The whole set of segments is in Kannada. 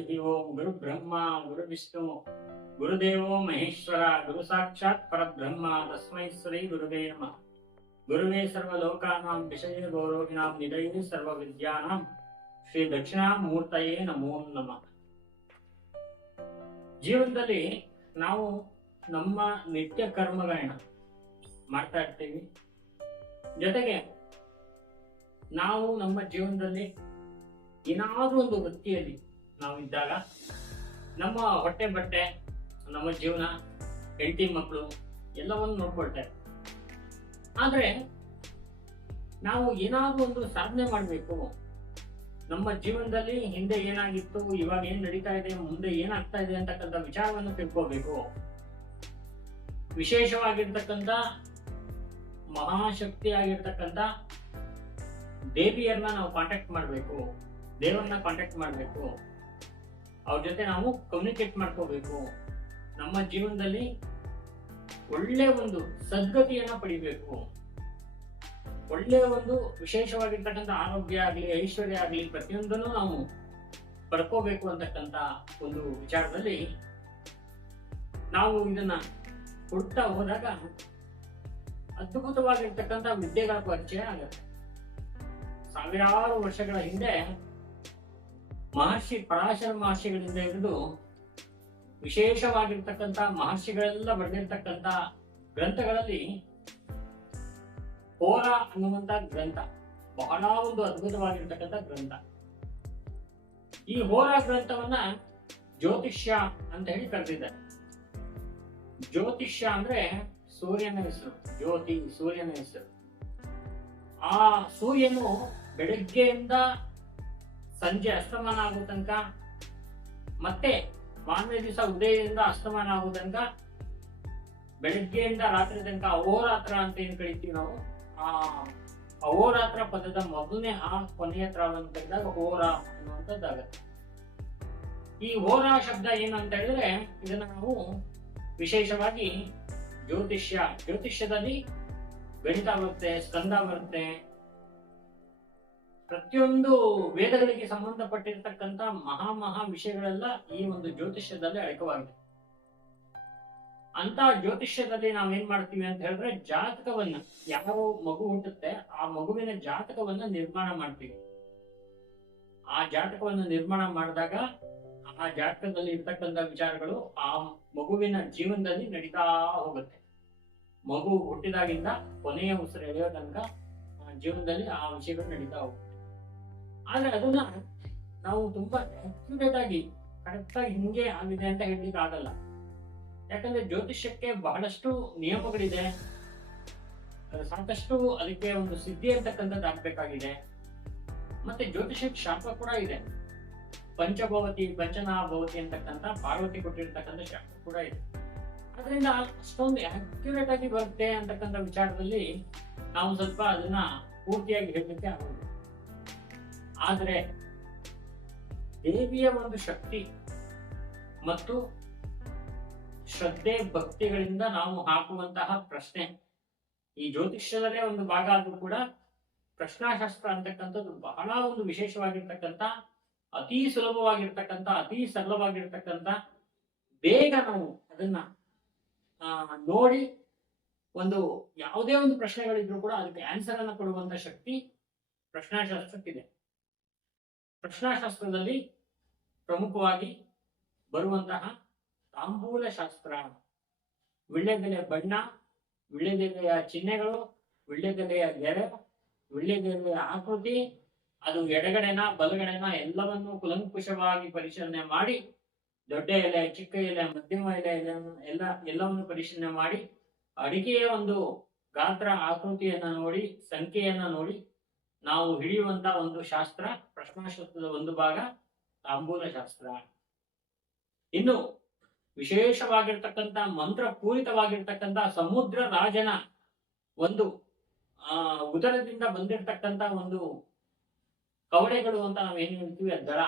ಹರಿ ಗುರು ಬ್ರಹ್ಮ, ಗುರು ವಿಷ್ಣು, ಗುರುದೇವೋ ಮಹೇಶ್ವರ, ಗುರು ಸಾಕ್ಷಾತ್ ಪರಬ್ರಹ್ಮ, ತಸ್ಮೈ ಶ್ರೀ ಗುರುವೇ ನಮಃ. ಗುರುವೇ ಸರ್ವಲೋಕಾನಾಂ ವಿಷಯ ಗೌರವಿನಾಂ ನಿಲಯೇ ಸರ್ವ ವಿದ್ಯಾನಾಂ ಶ್ರೀ ದಕ್ಷಿಣಾಮೂರ್ತಯೇ ನಮೋ ನಮಃ. ಜೀವನದಲ್ಲಿ ನಾವು ನಮ್ಮ ನಿತ್ಯ ಕರ್ಮಗಳನ್ನ ಮಾಡ್ತಾ ಇರ್ತೀವಿ. ಜೊತೆಗೆ ನಾವು ನಮ್ಮ ಜೀವನದಲ್ಲಿ ಏನಾದ್ರೂ ಒಂದು ವೃತ್ತಿಯಲ್ಲಿ ನಾವು ಇದ್ದಾಗ ನಮ್ಮ ಹೊಟ್ಟೆ ಬಟ್ಟೆ, ನಮ್ಮ ಜೀವನ, ಹೆಂಡತಿ ಮಕ್ಕಳು ಎಲ್ಲವನ್ನು ನೋಡ್ಕೊಳ್ತಾರೆ. ಆದರೆ ನಾವು ಏನಾದರೂ ಒಂದು ಸಾಧನೆ ಮಾಡಬೇಕು. ನಮ್ಮ ಜೀವನದಲ್ಲಿ ಹಿಂದೆ ಏನಾಗಿತ್ತು, ಇವಾಗ ಏನ್ ನಡೀತಾ ಇದೆ, ಮುಂದೆ ಏನಾಗ್ತಾ ಇದೆ ಅಂತಕ್ಕಂಥ ವಿಚಾರವನ್ನು ತಿಳ್ಕೋಬೇಕು. ವಿಶೇಷವಾಗಿರ್ತಕ್ಕಂಥ ಮಹಾಶಕ್ತಿ ಆಗಿರ್ತಕ್ಕಂಥ ದೇವಿಯರನ್ನ ನಾವು ಕಾಂಟ್ಯಾಕ್ಟ್ ಮಾಡಬೇಕು. ದೇವರನ್ನ ಕಾಂಟ್ಯಾಕ್ಟ್ ಮಾಡಬೇಕು. ಅವ್ರ ಜೊತೆ ನಾವು ಕಮ್ಯುನಿಕೇಟ್ ಮಾಡ್ಕೋಬೇಕು. ನಮ್ಮ ಜೀವನದಲ್ಲಿ ಒಳ್ಳೆ ಒಂದು ಸದ್ಗತಿಯನ್ನ ಪಡಿಬೇಕು. ಒಳ್ಳೆ ಒಂದು ವಿಶೇಷವಾಗಿರ್ತಕ್ಕಂಥ ಆರೋಗ್ಯ ಆಗಲಿ, ಐಶ್ವರ್ಯ ಆಗಲಿ, ಪ್ರತಿಯೊಂದನ್ನು ನಾವು ಪಡ್ಕೋಬೇಕು ಅಂತಕ್ಕಂಥ ಒಂದು ವಿಚಾರದಲ್ಲಿ ನಾವು ಇದನ್ನ ಹುಡ್ತಾ ಹೋದಾಗ ಅದ್ಭುತವಾಗಿರ್ತಕ್ಕಂಥ ವಿದ್ಯೆಗಳ ಪರಿಚಯ ಆಗುತ್ತೆ. ಸಾವಿರಾರು ವರ್ಷಗಳ ಹಿಂದೆ ಮಹರ್ಷಿ ಪರಾಶರ ಮಹರ್ಷಿಗಳಿಂದ ಹಿಡಿದು ವಿಶೇಷವಾಗಿರ್ತಕ್ಕಂಥ ಮಹರ್ಷಿಗಳೆಲ್ಲ ಬರೆದಿರ್ತಕ್ಕಂಥ ಗ್ರಂಥಗಳಲ್ಲಿ ಹೋರ ಅನ್ನುವಂತ ಗ್ರಂಥ, ಬಹಳ ಒಂದು ಅದ್ಭುತವಾಗಿರ್ತಕ್ಕಂಥ ಗ್ರಂಥ. ಈ ಹೋರ ಗ್ರಂಥವನ್ನ ಜ್ಯೋತಿಷ್ಯ ಅಂತ ಹೇಳಿ ಕರೆದಿದ್ದಾರೆ. ಜ್ಯೋತಿಷ್ಯ ಅಂದ್ರೆ ಸೂರ್ಯನ ಹೆಸರು, ಜ್ಯೋತಿ ಸೂರ್ಯನ ಹೆಸರು. ಆ ಸೂರ್ಯನು ಬೆಳಗ್ಗೆಯಿಂದ ಸಂಜೆ ಅಸ್ತಮಾನ ಆಗೋ ತನಕ, ಮತ್ತೆ ಮಾರನೇ ದಿವಸ ಉದಯದಿಂದ ಅಸ್ತಮಾನ ಆಗೋ ತನಕ, ಬೆಳಗ್ಗೆಯಿಂದ ರಾತ್ರಿ ತನಕ ಅಹೋರಾತ್ರ ಅಂತ ಏನು ಕರಿತೀವಿ ನಾವು? ಆ ಅಹೋರಾತ್ರ ಪದದ ಮೊದಲನೇ ಆ ಕೊನೆಯ ತ್ರಾವನ್ನು ತೆಗೆದಾಗ ಹೋರ ಅನ್ನುವಂಥದ್ದಾಗತ್ತೆ. ಈ ಹೋರ ಶಬ್ದ ಏನಂತ ಹೇಳಿದ್ರೆ, ಇದನ್ನ ನಾವು ವಿಶೇಷವಾಗಿ ಜ್ಯೋತಿಷ್ಯ, ಜ್ಯೋತಿಷ್ಯದಲ್ಲಿ ಗಣಿತ ಬರುತ್ತೆ, ಸ್ಕಂದ ಬರುತ್ತೆ ಪ್ರತಿಯೊಂದು ವೇದಗಳಿಗೆ ಸಂಬಂಧಪಟ್ಟಿರ್ತಕ್ಕಂಥ ಮಹಾ ಮಹಾ ವಿಷಯಗಳೆಲ್ಲ ಈ ಒಂದು ಜ್ಯೋತಿಷ್ಯದಲ್ಲಿ ಅಡಕವಾಗಿದೆ ಅಂತ ಜ್ಯೋತಿಷ್ಯದಲ್ಲಿ ನಾವೇನ್ ಮಾಡ್ತೀವಿ ಅಂತ ಹೇಳಿದ್ರೆ ಜಾತಕವನ್ನ ಯಾವ ಮಗು ಹುಟ್ಟುತ್ತೆ ಆ ಮಗುವಿನ ಜಾತಕವನ್ನ ನಿರ್ಮಾಣ ಮಾಡ್ತೀವಿ. ಆ ಜಾತಕವನ್ನು ನಿರ್ಮಾಣ ಮಾಡಿದಾಗ ಆ ಜಾತಕದಲ್ಲಿ ಇರ್ತಕ್ಕಂಥ ವಿಚಾರಗಳು ಆ ಮಗುವಿನ ಜೀವನದಲ್ಲಿ ನಡೀತಾ ಹೋಗುತ್ತೆ. ಮಗು ಹುಟ್ಟಿದಾಗಿಂದ ಕೊನೆಯ ಉಸಿರು ಎಳೆಯೋ ತನಕ ಜೀವನದಲ್ಲಿ ಆ ವಿಷಯಗಳು ನಡೀತಾ ಹೋಗುತ್ತೆ. ಆದ್ರೆ ಅದನ್ನ ನಾವು ತುಂಬಾ ಅಕ್ಯುರೇಟ್ ಆಗಿ ಕರೆಕ್ಟ್ ಆಗಿ ಹಿಂಗೆ ಆಗಿದೆ ಅಂತ ಹೇಳಲಿಕ್ಕೆ ಆಗಲ್ಲ. ಯಾಕಂದ್ರೆ ಜ್ಯೋತಿಷ್ಯಕ್ಕೆ ಬಹಳಷ್ಟು ನಿಯಮಗಳಿದೆ. ಸಾಕಷ್ಟು ಅದಕ್ಕೆ ಒಂದು ಸಿದ್ಧಿ ಅಂತಕ್ಕಂಥದ್ದು ಆಗ್ಬೇಕಾಗಿದೆ. ಮತ್ತೆ ಜ್ಯೋತಿಷ್ಯಕ್ಕೆ ಶಾಪ ಕೂಡ ಇದೆ. ಪಂಚಭವತಿ ಪಂಚನಾಭವತಿ ಅಂತಕ್ಕಂಥ ಪಾರ್ವತಿ ಕೊಟ್ಟಿರ್ತಕ್ಕಂಥ ಶಾಪ ಕೂಡ ಇದೆ. ಅದರಿಂದ ಅಷ್ಟೊಂದು ಅಕ್ಯುರೇಟ್ ಆಗಿ ಬರುತ್ತೆ ಅಂತಕ್ಕಂಥ ವಿಚಾರದಲ್ಲಿ ನಾವು ಸ್ವಲ್ಪ ಅದನ್ನ ಪೂರ್ತಿಯಾಗಿ ಹೇಳಲಿಕ್ಕೆ ಆಗೋದು ಆದ್ರೆ ದೇವಿಯ ಒಂದು ಶಕ್ತಿ ಮತ್ತು ಶ್ರದ್ಧೆ ಭಕ್ತಿಗಳಿಂದ ನಾವು ಹಾಕುವಂತಹ ಪ್ರಶ್ನೆ. ಈ ಜ್ಯೋತಿಷ್ಯದಲ್ಲೇ ಒಂದು ಭಾಗ ಆದರೂ ಕೂಡ ಪ್ರಶ್ನಾಶಾಸ್ತ್ರ ಅಂತಕ್ಕಂಥದ್ದು ಬಹಳ ಒಂದು ವಿಶೇಷವಾಗಿರ್ತಕ್ಕಂಥ, ಅತಿ ಸುಲಭವಾಗಿರ್ತಕ್ಕಂಥ, ಅತಿ ಸರಳವಾಗಿರ್ತಕ್ಕಂಥ. ಬೇಗ ನಾವು ಅದನ್ನ ನೋಡಿ ಒಂದು ಯಾವುದೇ ಒಂದು ಪ್ರಶ್ನೆಗಳಿದ್ರು ಕೂಡ ಅದಕ್ಕೆ ಆನ್ಸರ್ ಅನ್ನ ಕೊಡುವಂತ ಶಕ್ತಿ ಪ್ರಶ್ನಾಶಾಸ್ತ್ರಕ್ಕಿದೆ. ಪ್ರಶ್ನಾಶಾಸ್ತ್ರದಲ್ಲಿ ಪ್ರಮುಖವಾಗಿ ಬರುವಂತಹ ತಾಂಬೂಲ ಶಾಸ್ತ್ರ. ವಿಳ್ಳೆದೆಲೆ ಬಣ್ಣ ವಿಳ್ಳೆದೆಲೆಯ ಚಿಹ್ನೆಗಳು ವಿಳ್ಳೆದೆಲೆಯ ಗೆರೆ ವಿಳ್ಳೆದೆಲೆಯ ಆಕೃತಿ, ಅದು ಎಡಗಡೆನ, ಬಲಗಡೆನ ಎಲ್ಲವನ್ನು ಕುಲಂಕುಷವಾಗಿ ಪರಿಶೀಲನೆ ಮಾಡಿ, ದೊಡ್ಡ ಎಲೆ, ಚಿಕ್ಕ ಎಲೆ, ಮಧ್ಯಮ ಎಲೆ ಎಲ್ಲ, ಎಲ್ಲವನ್ನು ಪರಿಶೀಲನೆ ಮಾಡಿ ಅಡಿಕೆಯ ಒಂದು ಗಾತ್ರ, ಆಕೃತಿಯನ್ನ ನೋಡಿ, ಸಂಖ್ಯೆಯನ್ನ ನೋಡಿ ನಾವು ಹಿಡಿಯುವಂತ ಒಂದು ಶಾಸ್ತ್ರ ಪ್ರಶ್ನಾಶಾಸ್ತ್ರದ ಒಂದು ಭಾಗ, ತಾಂಬೂಲ ಶಾಸ್ತ್ರ. ಇನ್ನು ವಿಶೇಷವಾಗಿರ್ತಕ್ಕಂಥ ಮಂತ್ರ ಪೂರಿತವಾಗಿರ್ತಕ್ಕಂಥ ಸಮುದ್ರ ರಾಜನ ಒಂದು, ಆ, ಉದರದಿಂದ ಬಂದಿರತಕ್ಕಂತ ಒಂದು ಕವಡೆಗಳು ಅಂತ ನಾವೇನು ಹೇಳ್ತೀವಿ? ಆ ದಳ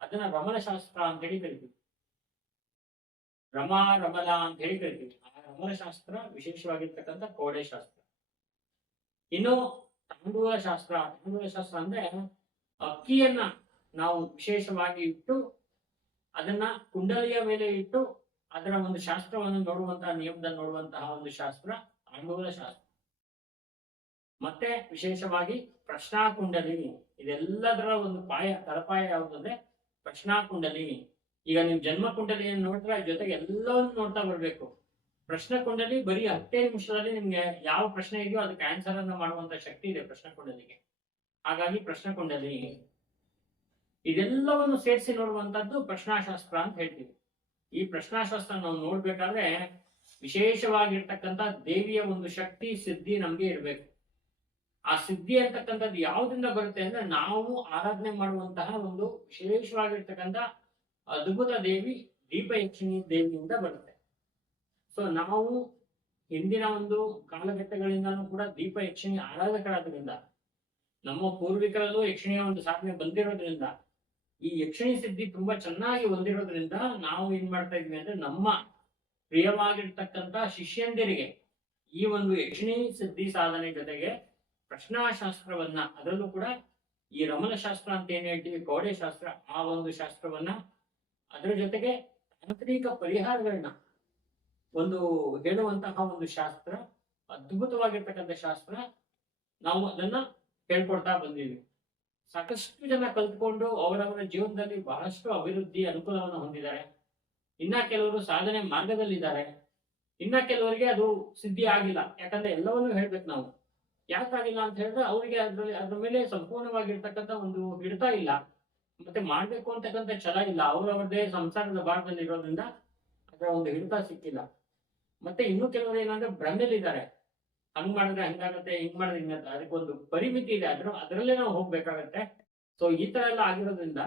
ಅದನ್ನ ರಮಣಶಾಸ್ತ್ರ ಅಂತ ಹೇಳಿ ಕರಿತೀವಿ. ರಮಾ, ರಮಲ ಅಂತ ಹೇಳಿ ಕರಿತೀವಿ. ಆ ರಮಣಶಾಸ್ತ್ರ ವಿಶೇಷವಾಗಿರ್ತಕ್ಕಂಥ ಕವಡೆ ಶಾಸ್ತ್ರ. ಇನ್ನು ತಾಂಡೂಲ ಶಾಸ್ತ್ರ ಅನುಭವ ಶಾಸ್ತ್ರ ಅಂದ್ರೆ ಅಕ್ಕಿಯನ್ನ ನಾವು ವಿಶೇಷವಾಗಿ ಇಟ್ಟು ಅದನ್ನ ಕುಂಡಲಿಯ ಮೇಲೆ ಇಟ್ಟು ಅದರ ಒಂದು ಶಾಸ್ತ್ರವನ್ನು ನೋಡುವಂತಹ ನಿಯಮದಲ್ಲಿ ನೋಡುವಂತಹ ಒಂದು ಶಾಸ್ತ್ರ ಆಂದೋಲ ಶಾಸ್ತ್ರ ಮತ್ತೆ ವಿಶೇಷವಾಗಿ ಪ್ರಶ್ನಾ ಕುಂಡಲಿ ಇದೆಲ್ಲದರ ಒಂದು ಪಾಯ ತಳಪಾಯ ಯಾವುದಂದ್ರೆ ಪ್ರಶ್ನಾ ಕುಂಡಲಿ ಈಗ ನೀವು ಜನ್ಮ ಕುಂಡಲಿಯನ್ನು ನೋಡಿದ್ರೆ ಜೊತೆಗೆ ಎಲ್ಲವನ್ನು ನೋಡ್ತಾ ಬರ್ಬೇಕು. ಪ್ರಶ್ನೆ ಕುಂಡಲಿ ಬರೀ ಹತ್ತೇ ನಿಮಿಷದಲ್ಲಿ ನಿಮ್ಗೆ ಯಾವ ಪ್ರಶ್ನೆ ಇದೆಯೋ ಅದಕ್ಕೆ ಆನ್ಸರ್ ಅನ್ನ ಮಾಡುವಂತ ಶಕ್ತಿ ಇದೆ ಪ್ರಶ್ನೆ ಕುಂಡಲಿಗೆ ಹಾಗಾಗಿ ಪ್ರಶ್ನೆ ಕುಂಡಲಿ ಇದೆಲ್ಲವನ್ನು ಸೇರಿಸಿ ನೋಡುವಂತದ್ದು ಪ್ರಶ್ನಾಶಾಸ್ತ್ರ ಅಂತ ಹೇಳ್ತೀವಿ. ಈ ಪ್ರಶ್ನಾಶಾಸ್ತ್ರ ನಾವು ನೋಡ್ಬೇಕಾದ್ರೆ ವಿಶೇಷವಾಗಿರ್ತಕ್ಕಂಥ ದೇವಿಯ ಒಂದು ಶಕ್ತಿ, ಸಿದ್ಧಿ ನಮ್ಗೆ ಇರಬೇಕು. ಆ ಸಿದ್ಧಿ ಅಂತಕ್ಕಂಥದ್ದು ಯಾವ್ದಿಂದ ಬರುತ್ತೆ ಅಂದ್ರೆ ನಾವು ಆರಾಧನೆ ಮಾಡುವಂತಹ ಒಂದು ವಿಶೇಷವಾಗಿರ್ತಕ್ಕಂಥ ಅದ್ಭುತ ದೇವಿ, ದೀಪಯಕ್ಷಿಣಿ ದೇವಿಯಿಂದ ಬರುತ್ತೆ. ಸೊ ನಾವು ಹಿಂದಿನ ಒಂದು ಕಾಲಘಟ್ಟಗಳಿಂದಲೂ ಕೂಡ ದೀಪ ಯಕ್ಷಿಣಿ ಆರಾಧಕರಾದ್ರಿಂದ, ನಮ್ಮ ಪೂರ್ವಿಕರಲ್ಲೂ ಯಕ್ಷಿಣಿಯ ಒಂದು ಸಾಧನೆ ಬಂದಿರೋದ್ರಿಂದ, ಈ ಯಕ್ಷಿಣಿ ಸಿದ್ಧಿ ತುಂಬಾ ಚೆನ್ನಾಗಿ ಹೊಂದಿರೋದ್ರಿಂದ ನಾವು ಏನ್ ಮಾಡ್ತಾ ಇದ್ವಿ ಅಂದ್ರೆ ನಮ್ಮ ಪ್ರಿಯವಾಗಿರ್ತಕ್ಕಂತ ಶಿಷ್ಯಂದಿರಿಗೆ ಈ ಒಂದು ಯಕ್ಷಿಣಿ ಸಿದ್ಧಿ ಸಾಧನೆ ಜೊತೆಗೆ ಪ್ರಶ್ನಾಶಾಸ್ತ್ರವನ್ನ, ಅದರಲ್ಲೂ ಕೂಡ ಈ ರಮಣ ಶಾಸ್ತ್ರ ಅಂತ ಏನ್ ಹೇಳ್ತೀವಿ, ಗೌಡೆ ಶಾಸ್ತ್ರ, ಆ ಒಂದು ಶಾಸ್ತ್ರವನ್ನ, ಅದರ ಜೊತೆಗೆ ತಾಂತ್ರಿಕ ಪರಿಹಾರಗಳನ್ನ ಒಂದು ಹೇಳುವಂತಹ ಒಂದು ಶಾಸ್ತ್ರ, ಅದ್ಭುತವಾಗಿರ್ತಕ್ಕಂಥ ಶಾಸ್ತ್ರ ನಾವು ಅದನ್ನ ಹೇಳ್ಕೊಡ್ತಾ ಬಂದಿದ್ವಿ. ಸಾಕಷ್ಟು ಜನ ಕಲ್ತ್ಕೊಂಡು ಅವರವರ ಜೀವನದಲ್ಲಿ ಬಹಳಷ್ಟು ಅಭಿವೃದ್ಧಿ ಅನುಕೂಲವನ್ನು ಹೊಂದಿದ್ದಾರೆ. ಇನ್ನ ಕೆಲವರು ಸಾಧನೆ ಮಾರ್ಗದಲ್ಲಿದ್ದಾರೆ. ಇನ್ನ ಕೆಲವರಿಗೆ ಅದು ಸಿದ್ಧಿ ಆಗಿಲ್ಲ. ಯಾಕಂದ್ರೆ ಎಲ್ಲವನ್ನೂ ಹೇಳ್ಬೇಕು ನಾವು. ಯಾಕಾಗಿಲ್ಲ ಅಂತ ಹೇಳಿದ್ರೆ ಅವರಿಗೆ ಅದ್ರಲ್ಲಿ, ಅದ್ರ ಮೇಲೆ ಸಂಪೂರ್ಣವಾಗಿರ್ತಕ್ಕಂಥ ಒಂದು ಹಿಡಿತ ಇಲ್ಲ. ಮತ್ತೆ ಮಾಡ್ಬೇಕು ಅಂತಕ್ಕಂಥ ಛಲ ಇಲ್ಲ. ಅವರವರದೇ ಸಂಸಾರದ ಭಾಗದಲ್ಲಿ ಇರೋದ್ರಿಂದ ಅದರ ಒಂದು ಹಿಡಿತ ಸಿಕ್ಕಿಲ್ಲ. ಮತ್ತೆ ಇನ್ನು ಕೆಲವರು ಏನಂದ್ರೆ ಭ್ರಮೆಲಿದ್ದಾರೆ ಹಂಗ್ ಮಾಡಿದ್ರೆ ಹಂಗಾಗತ್ತೆ, ಹಿಂಗ್ ಮಾಡಿದ್ರೆ ಹಿಂಗತ್ತೆ ಅದಕ್ಕೊಂದು ಪರಿಮಿತಿ ಇದೆ. ಅದ್ರ, ಅದರಲ್ಲೇ ನಾವು ಹೋಗ್ಬೇಕಾಗತ್ತೆ. ಸೊ ಈ ತರ ಎಲ್ಲ ಆಗಿರೋದ್ರಿಂದ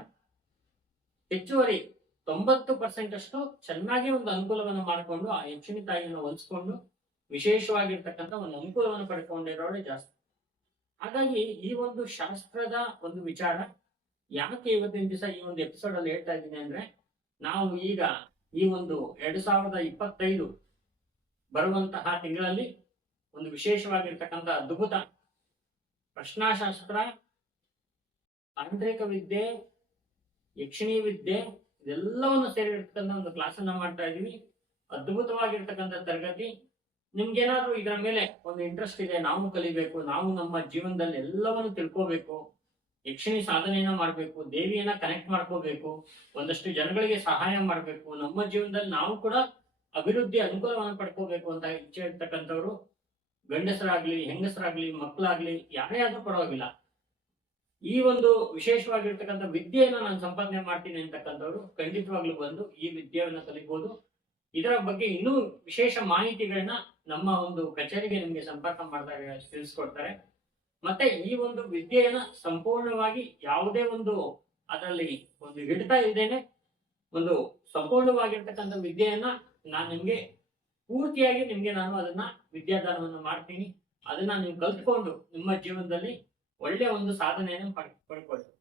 ಹೆಚ್ಚುವರಿ ತೊಂಬತ್ತು ಪರ್ಸೆಂಟ್ ಅಷ್ಟು ಚೆನ್ನಾಗಿ ಒಂದು ಅನುಕೂಲವನ್ನು ಮಾಡಿಕೊಂಡು, ಆ ಯಕ್ಷಿಣಿ ತಾಯಿಯನ್ನು ಹೊಲಿಸ್ಕೊಂಡು, ವಿಶೇಷವಾಗಿರ್ತಕ್ಕಂಥ ಒಂದು ಅನುಕೂಲವನ್ನು ಪಡ್ಕೊಂಡಿರೋಳೆ ಜಾಸ್ತಿ. ಹಾಗಾಗಿ ಈ ಒಂದು ಶಾಸ್ತ್ರದ ಒಂದು ವಿಚಾರ ಯಾಕೆ ಇವತ್ತಿನ ದಿವಸ ಈ ಒಂದು ಎಪಿಸೋಡ್ ಅಲ್ಲಿ ಹೇಳ್ತಾ ಇದ್ದೀನಿ ಅಂದ್ರೆ, ನಾವು ಈಗ ಈ ಒಂದು ಎರಡ್ ಸಾವಿರದ ಇಪ್ಪತ್ತೈದು ಬರುವಂತಹ ತಿಂಗಳಲ್ಲಿ ಒಂದು ವಿಶೇಷವಾಗಿರ್ತಕ್ಕಂಥ ಅದ್ಭುತ ಪ್ರಶ್ನಾಶಾಸ್ತ್ರ, ತಾಂತ್ರಿಕ ವಿದ್ಯೆ ಯಕ್ಷಿಣಿ ವಿದ್ಯೆ, ಇದೆಲ್ಲವನ್ನು ಸೇರಿರ್ತಕ್ಕಂಥ ಒಂದು ಕ್ಲಾಸ್ ಅನ್ನ ಮಾಡ್ತಾ ಇದ್ದೀವಿ. ಅದ್ಭುತವಾಗಿರ್ತಕ್ಕಂಥ ತರಗತಿ. ನಿಮ್ಗೇನಾದ್ರೂ ಇದರ ಮೇಲೆ ಒಂದು ಇಂಟ್ರೆಸ್ಟ್ ಇದೆ, ನಾವು ಕಲಿಬೇಕು, ನಾವು ನಮ್ಮ ಜೀವನದಲ್ಲಿ ಎಲ್ಲವನ್ನು ತಿಳ್ಕೋಬೇಕು, ಯಕ್ಷಿಣಿ ಸಾಧನೆಯನ್ನ ಮಾಡ್ಬೇಕು, ದೇವಿಯನ್ನ ಕನೆಕ್ಟ್ ಮಾಡ್ಕೋಬೇಕು, ಒಂದಷ್ಟು ಜನಗಳಿಗೆ ಸಹಾಯ ಮಾಡ್ಬೇಕು, ನಮ್ಮ ಜೀವನದಲ್ಲಿ ನಾವು ಕೂಡ ಅಭಿವೃದ್ಧಿ ಅನುಕೂಲವನ್ನು ಪಡ್ಕೋಬೇಕು ಅಂತ ಇಚ್ಛೆ ಇರ್ತಕ್ಕಂಥವ್ರು, ಗಂಡಸರಾಗ್ಲಿ, ಹೆಂಗಸರಾಗ್ಲಿ ಮಕ್ಕಳಾಗ್ಲಿ ಯಾರೇ ಆದ್ರೂ ಪರವಾಗಿಲ್ಲ. ಈ ಒಂದು ವಿಶೇಷವಾಗಿರ್ತಕ್ಕಂಥ ವಿದ್ಯೆಯನ್ನ ನಾನು ಸಂಪಾದನೆ ಮಾಡ್ತೀನಿ ಅಂತಕ್ಕಂಥವ್ರು ಖಂಡಿತವಾಗ್ಲೂ ಬಂದು ಈ ವಿದ್ಯೆಯನ್ನ ಕಲಿಬಹುದು ಇದರ ಬಗ್ಗೆ ಇನ್ನೂ ವಿಶೇಷ ಮಾಹಿತಿಗಳನ್ನ ನಮ್ಮ ಒಂದು ಕಚೇರಿಗೆ ನಿಮ್ಗೆ ಸಂಪರ್ಕ ಮಾಡ್ತಾರೆ ತಿಳಿಸ್ಕೊಡ್ತಾರೆ. ಮತ್ತೆ ಈ ಒಂದು ವಿದ್ಯೆಯನ್ನ ಸಂಪೂರ್ಣವಾಗಿ ಯಾವುದೇ ಒಂದು ಅದರಲ್ಲಿ ಒಂದು ಹಿಡಿತಾ ಇದ್ದೇನೆ ಒಂದು ಸಂಪೂರ್ಣವಾಗಿರ್ತಕ್ಕಂಥ ವಿದ್ಯೆಯನ್ನ ನಾನು ನಿಮ್ಗೆ ಪೂರ್ತಿಯಾಗಿ ನಿಮ್ಗೆ ನಾನು ಅದನ್ನ ವಿದ್ಯಾದಾನವನ್ನು ಮಾಡ್ತೀನಿ. ಅದನ್ನ ನೀವು ಕಲ್ತ್ಕೊಂಡು ನಿಮ್ಮ ಜೀವನದಲ್ಲಿ ಒಳ್ಳೆಯ ಒಂದು ಸಾಧನೆಯನ್ನು ಪಡ್ ಪಡ್ಕೊಳ್ಳಿ.